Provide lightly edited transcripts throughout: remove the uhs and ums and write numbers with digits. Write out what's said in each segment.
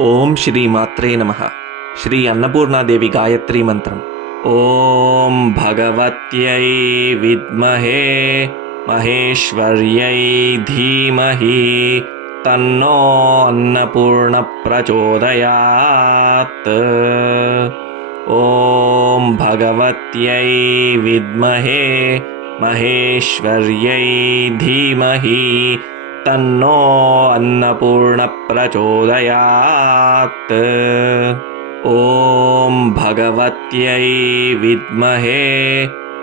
ओम श्री मात्रे नमः। श्री अन्नपूर्णादेवी गायत्री मंत्रम। ओम भगवत्यै विद्महे महेश्वर्यै धीमहि तन्नो अन्नपूर्ण प्रचोदयात्। ओम भगवत्यै विद्महे महेश्वर्यै धीमहि तन्नो अन्नपूर्ण प्रचोदयात्। ओम भगवत्यै विद्महे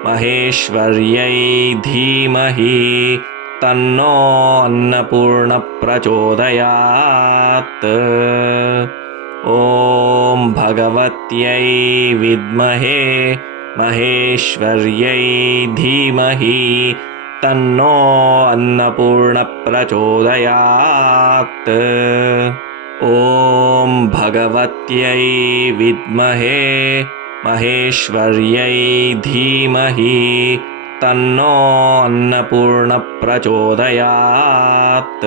महेश्वर्यै धीमहि तन्नो अन्नपूर्ण प्रचोदयात्। ओम भगवत्यै विद्महे महेश्वर्यै धीमहि तन्नो अन्नपूर्ण प्रचोदयात्। ओम भगवत्यै विद्महे महेश्वर्यै धीमहि तन्नो अन्नपूर्ण प्रचोदयात्।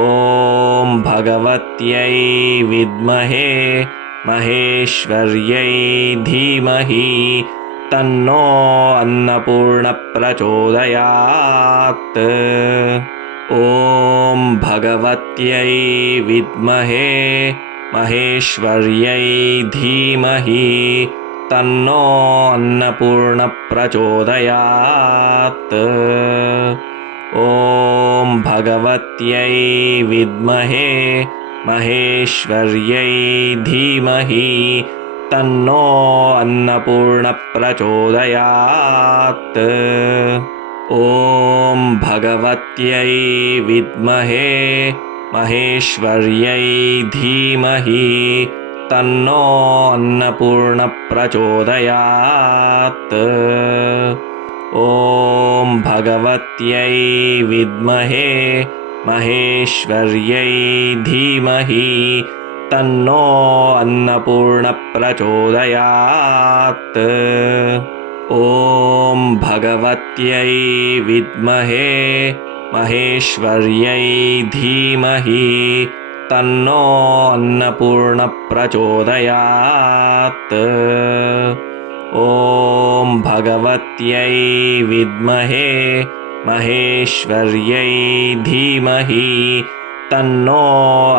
ओम भगवत्यै विद्महे महेश्वर्यै धीमहि तन्नो अन्नपूर्ण प्रचोदयात्। ओम भगवत्यै विद्महे महेश्वर्यै धीमहि तन्नो अन्नपूर्ण प्रचोदयात्। ओम भगवत्यै विद्महे महेश्वर्यै धीमहि तन्नो अन्नपूर्ण प्रचोदयात्। ओम भगवत्यै विद्महे महेश्वर्यै धीमहि तन्नो अन्नपूर्ण प्रचोदयात्। ओम भगवत्यै विद्महे महेश्वर्यै धीमहि तन्नो अन्नपूर्ण प्रचोदयात्। ओम भगवत्यै विद्महे महेश्वर्यै धीमहि तन्नो अन्नपूर्ण प्रचोदयात्। ओम भगवत्यै विद्महे महेश्वर्यै धीमहि तन्नो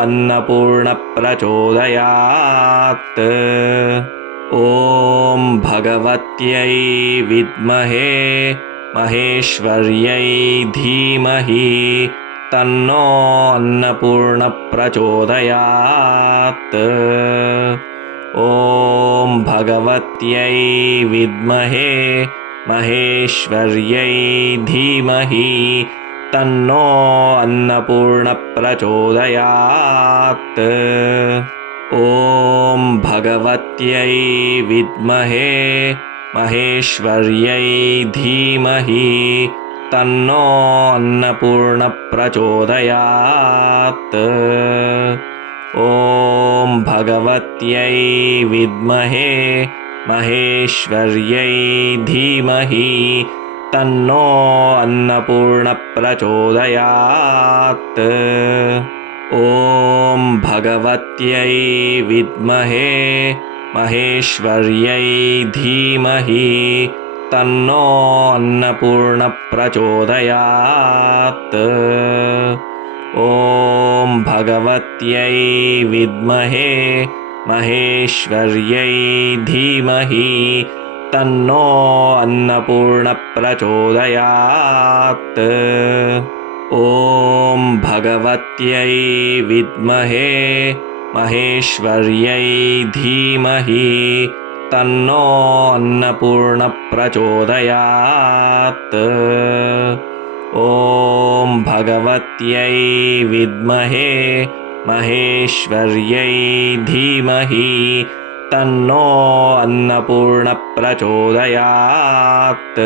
अन्नपूर्ण प्रचोदयात्। ओम भगवत्यै विद्महे महेश्वर्यै धीमहि तन्नो अन्नपूर्ण प्रचोदयात्। ओम भगवत्यै विद्महे महेश्वर्यै धीमहि तन्नो अन्नपूर्ण प्रचोदयात्। ओम भगवत्यै विद्महे महेश्वर्यै धीमहि तन्नो अन्नपूर्ण प्रचोदयात्। ओम भगवत्यै विद्महे महेश्वर्यै धीमहि तन्नो अन्नपूर्ण प्रचोदयात्। ओम भगवत्यै विद्महे महेश्वर्यै धीमहि तन्नो अन्नपूर्ण प्रचोदयात्। ओम भगवत्यै विद्महे महेश्वर्यै धीमहि तन्नो अन्नपूर्ण प्रचोदयात्। ओम भगवत्यै विद्महे महेश्वर्यै धीमहि तन्नो अन्नपूर्ण प्रचोदयात्। ओम भगवत्यै विद्महे महेश्वर्यै धीमहि तन्नो अन्नपूर्ण प्रचोदयात्।